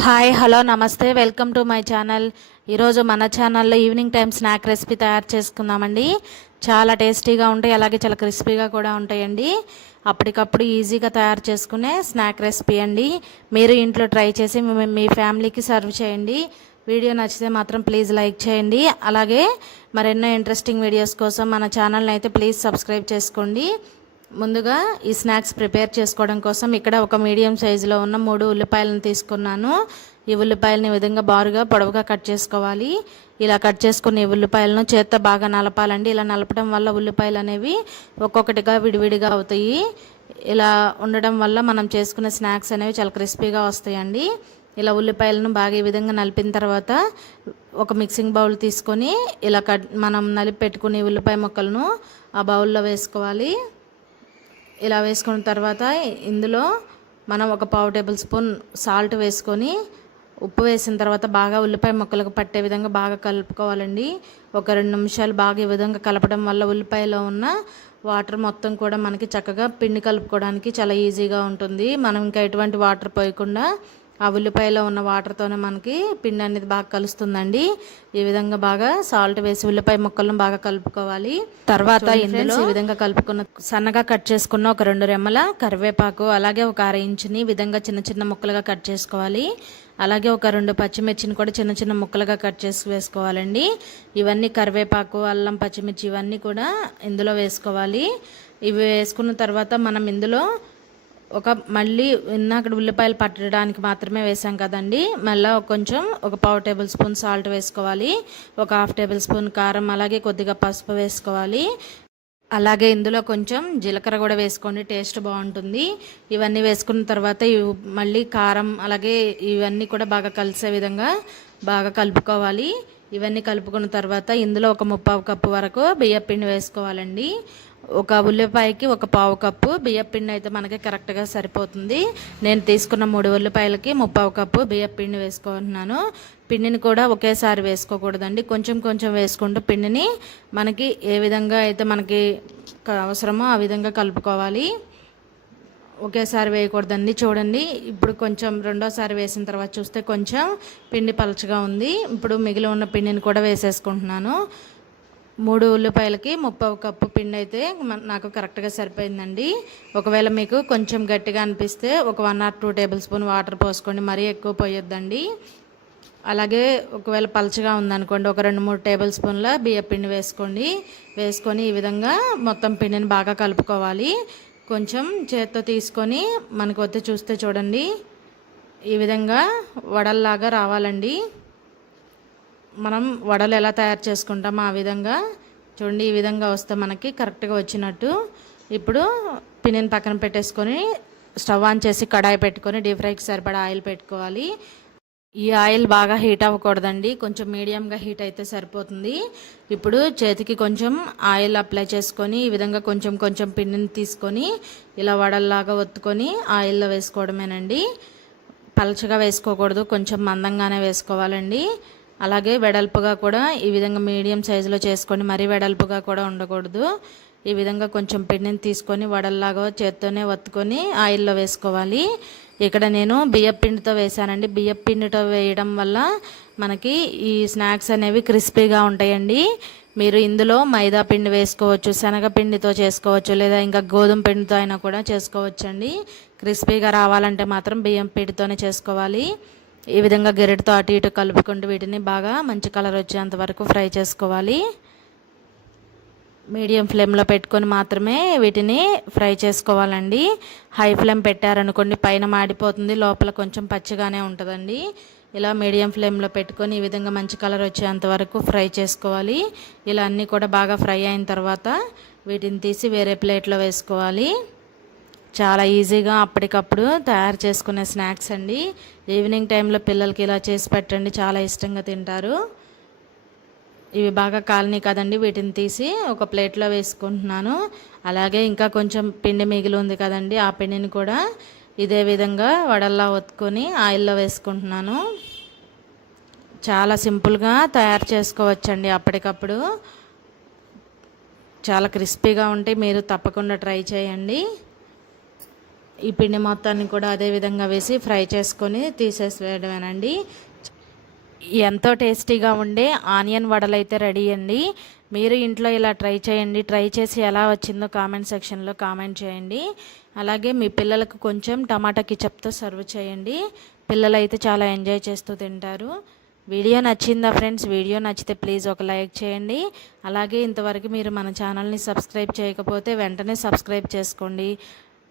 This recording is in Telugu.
హాయ్ హలో నమస్తే. Welcome to my channel. ఈరోజు మన ఛానల్లో ఈవినింగ్ టైం స్నాక్ రెసిపీ తయారు చేసుకుందామండి. చాలా టేస్టీగా ఉంటాయి అలాగే చాలా క్రిస్పీగా కూడా ఉంటాయండి. అప్పటికప్పుడు ఈజీగా తయారు చేసుకునే స్నాక్ రెసిపీ అండి. మీరు ఇంట్లో ట్రై చేసి మీ- మీ ఫ్యామిలీకి సర్వ్ చేయండి. వీడియో నచ్చితే మాత్రం ప్లీజ్ లైక్ చేయండి. అలాగే మరెన్నో ఇంట్రెస్టింగ్ వీడియోస్ కోసం మన ఛానల్ని అయితే ప్లీజ్ సబ్స్క్రైబ్ చేసుకోండి. ముందుగా ఈ స్నాక్స్ ప్రిపేర్ చేసుకోవడం కోసం ఇక్కడ ఒక మీడియం సైజులో ఉన్న మూడు ఉల్లిపాయలను తీసుకున్నాను. ఈ ఉల్లిపాయలని విధంగా బారుగా పొడవుగా కట్ చేసుకోవాలి. ఇలా కట్ చేసుకున్న ఈ ఉల్లిపాయలను చేత్తో బాగా నలపాలండి. ఇలా నలపడం వల్ల ఉల్లిపాయలు అనేవి ఒక్కొక్కటిగా విడివిడిగా అవుతాయి. ఇలా ఉండడం వల్ల మనం చేసుకునే స్నాక్స్ అనేవి చాలా క్రిస్పీగా వస్తాయండి. ఇలా ఉల్లిపాయలను బాగా ఈ విధంగా నలిపిన తర్వాత ఒక మిక్సింగ్ బౌల్ తీసుకొని ఇలా కట్ మనం నలిపి పెట్టుకునే ఉల్లిపాయ ముక్కలను ఆ బౌల్లో వేసుకోవాలి. ఇలా వేసుకున్న తర్వాత ఇందులో మనం ఒక పావు టేబుల్ స్పూన్ సాల్ట్ వేసుకొని ఉప్పు వేసిన తర్వాత బాగా ఉల్లిపాయ ముక్కలకు పట్టే విధంగా బాగా కలుపుకోవాలండి. ఒక రెండు నిమిషాలు బాగా ఈ విధంగా కలపడం వల్ల ఉల్లిపాయలో ఉన్న వాటర్ మొత్తం కూడా మనకి చక్కగా పిండి కలుపుకోవడానికి చాలా ఈజీగా ఉంటుంది. మనం ఇంకా ఎటువంటి వాటర్ పోయకుండా ఆ ఉల్లిపాయలో ఉన్న వాటర్తోనే మనకి పిండి అనేది బాగా కలుస్తుందండి. ఈ విధంగా బాగా సాల్ట్ వేసి ఉల్లిపాయ ముక్కలను బాగా కలుపుకోవాలి. తర్వాత ఇందులో ఈ విధంగా కలుపుకున్న సన్నగా కట్ చేసుకున్న ఒక రెండు రెమ్మల కరివేపాకు అలాగే ఒక అర ఇంచుని విధంగా చిన్న చిన్న ముక్కలుగా కట్ చేసుకోవాలి. అలాగే ఒక రెండు పచ్చిమిర్చిని కూడా చిన్న చిన్న ముక్కలుగా కట్ చేసి వేసుకోవాలండి. ఇవన్నీ కరివేపాకు అల్లం పచ్చిమిర్చి ఇవన్నీ కూడా ఇందులో వేసుకోవాలి. ఇవి వేసుకున్న తర్వాత మనం ఇందులో ఒక మళ్ళీ ఇందాక ఉల్లిపాయలు పట్టడానికి మాత్రమే వేసాం కదండి. మళ్ళీ కొంచెం ఒక పావు టేబుల్ స్పూన్ సాల్ట్ వేసుకోవాలి. ఒక హాఫ్ టేబుల్ స్పూన్ కారం అలాగే కొద్దిగా పసుపు వేసుకోవాలి. అలాగే ఇందులో కొంచెం జీలకర్ర కూడా వేసుకోండి టేస్ట్ బాగుంటుంది. ఇవన్నీ వేసుకున్న తర్వాత మళ్ళీ కారం అలాగే ఇవన్నీ కూడా బాగా కలిసే విధంగా బాగా కలుపుకోవాలి. ఇవన్నీ కలుపుకున్న తర్వాత ఇందులో ఒక ముప్పావు కప్పు వరకు బియ్యపిండి వేసుకోవాలండి. ఒక ఉల్లిపాయకి ఒక పావు కప్పు బియ్యపిండి అయితే మనకి కరెక్ట్గా సరిపోతుంది. నేను తీసుకున్న మూడు ఉల్లిపాయలకి ముప్పావు కప్పు బియ్యపిండి వేసుకుంటున్నాను. పిండిని కూడా ఒకేసారి వేసుకోకూడదండి. కొంచెం కొంచెం వేసుకుంటూ పిండిని మనకి ఏ విధంగా అయితే మనకి అవసరమో ఆ విధంగా కలుపుకోవాలి. ఒకేసారి వేయకూడదండి. చూడండి ఇప్పుడు కొంచెం రెండోసారి వేసిన తర్వాత చూస్తే కొంచెం పిండి పలచగా ఉంది. ఇప్పుడు మిగిలి ఉన్న పిండిని కూడా వేసేసుకుంటున్నాను. మూడు ఉల్లిపాయలకి ముప్పై కప్పు పిండి అయితే నాకు కరెక్ట్గా సరిపోయిందండి. ఒకవేళ మీకు కొంచెం గట్టిగా అనిపిస్తే ఒక one or two tablespoon water పోసుకోండి. మరీ ఎక్కువ పోయొద్దండి. అలాగే ఒకవేళ పలచగా ఉందనుకోండి ఒక రెండు మూడు టేబుల్ స్పూన్ల బియ్య పిండి వేసుకోండి. వేసుకొని ఈ విధంగా మొత్తం పిండిని బాగా కలుపుకోవాలి. కొంచెం చేత్తో తీసుకొని మనకు వద్ద చూస్తే చూడండి. ఈ విధంగా వడల్లాగా రావాలండి. మనం వడలు ఎలా తయారు చేసుకుంటామో ఆ విధంగా చూడండి ఈ విధంగా వస్తే మనకి కరెక్ట్గా వచ్చినట్టు. ఇప్పుడు పిన్నిని పక్కన పెట్టేసుకొని స్టవ్ ఆన్ చేసి కడాయి పెట్టుకొని డీప్ ఫ్రైకి సరిపడా ఆయిల్ పెట్టుకోవాలి. ఈ ఆయిల్ బాగా హీట్ అవ్వకూడదండి కొంచెం మీడియంగా హీట్ అయితే సరిపోతుంది. ఇప్పుడు చేతికి కొంచెం ఆయిల్ అప్లై చేసుకొని ఈ విధంగా కొంచెం కొంచెం పిండిని తీసుకొని ఇలా వడల్లాగా ఒత్తుకొని ఆయిల్లో వేసుకోవడమేనండి. పలచగా వేసుకోకూడదు కొంచెం మందంగానే వేసుకోవాలండి. అలాగే వెడల్పుగా కూడా ఈ విధంగా మీడియం సైజులో చేసుకొని మరీ వెడల్పుగా కూడా ఉండకూడదు. ఈ విధంగా కొంచెం పిండిని తీసుకొని వడల్లాగా చేత్తోనే వత్తుకొని ఆయిల్లో వేసుకోవాలి. ఇక్కడ నేను బియ్యం పిండితో వేసానండి బియ్యం పిండితో వేయడం వల్ల మనకి ఈ స్నాక్స్ అనేవి క్రిస్పీగా ఉంటాయండి. మీరు ఇందులో మైదా పిండి వేసుకోవచ్చు శనగపిండితో చేసుకోవచ్చు లేదా ఇంకా గోధుమ పిండితో అయినా కూడా చేసుకోవచ్చండి. క్రిస్పీగా రావాలంటే మాత్రం బియ్యం పిండితోనే చేసుకోవాలి. ఈ విధంగా గెరెట్తో అటు ఇటు కలుపుకుంటూ వీటిని బాగా మంచి కలర్ వచ్చేంత వరకు ఫ్రై చేసుకోవాలి. మీడియం ఫ్లేమ్లో పెట్టుకొని మాత్రమే వీటిని ఫ్రై చేసుకోవాలండి. హై ఫ్లేమ్ పెట్టారనుకోండి పైన మాడిపోతుంది లోపల కొంచెం పచ్చిగానే ఉంటుందండి. ఇలా మీడియం ఫ్లేమ్లో పెట్టుకొని ఈ విధంగా మంచి కలర్ వచ్చేంత వరకు ఫ్రై చేసుకోవాలి. ఇలా అన్నీ కూడా బాగా ఫ్రై అయిన తర్వాత వీటిని తీసి వేరే ప్లేట్లో వేసుకోవాలి. చాలా ఈజీగా అప్పటికప్పుడు తయారు చేసుకునే స్నాక్స్ అండి. ఈవినింగ్ టైంలో పిల్లలకి ఇలా చేసి పెట్టండి చాలా ఇష్టంగా తింటారు. ఇవి బాగా కాలనీ కదండి వీటిని తీసి ఒక ప్లేట్లో వేసుకుంటున్నాను. అలాగే ఇంకా కొంచెం పిండి మిగిలి ఉంది కదండి ఆ పిండిని కూడా ఇదే విధంగా వడల్లా ఒత్తుకొని ఆయిల్లో వేసుకుంటున్నాను. చాలా సింపుల్గా తయారు చేసుకోవచ్చండి అప్పటికప్పుడు. చాలా క్రిస్పీగా ఉంటే మీరు తప్పకుండా ట్రై చేయండి. ఈ పిండి మొత్తాన్ని కూడా అదే విధంగా వేసి ఫ్రై చేసుకొని తీసేసేయడమేనండి. ఎంతో టేస్టీగా ఉండే ఆనియన్ వడలు అయితే రెడీ అండి. మీరు ఇంట్లో ఇలా ట్రై చేయండి. ట్రై చేసి ఎలా వచ్చిందో కామెంట్ సెక్షన్లో కామెంట్ చేయండి. అలాగే మీ పిల్లలకు కొంచెం టమాటా కిచప్తో సర్వ్ చేయండి. పిల్లలు అయితే చాలా ఎంజాయ్ చేస్తూ తింటారు. వీడియో నచ్చిందా ఫ్రెండ్స్? వీడియో నచ్చితే ప్లీజ్ ఒక లైక్ చేయండి. అలాగే ఇంతవరకు మీరు మన ఛానల్ని సబ్స్క్రైబ్ చేయకపోతే వెంటనే సబ్స్క్రైబ్ చేసుకోండి.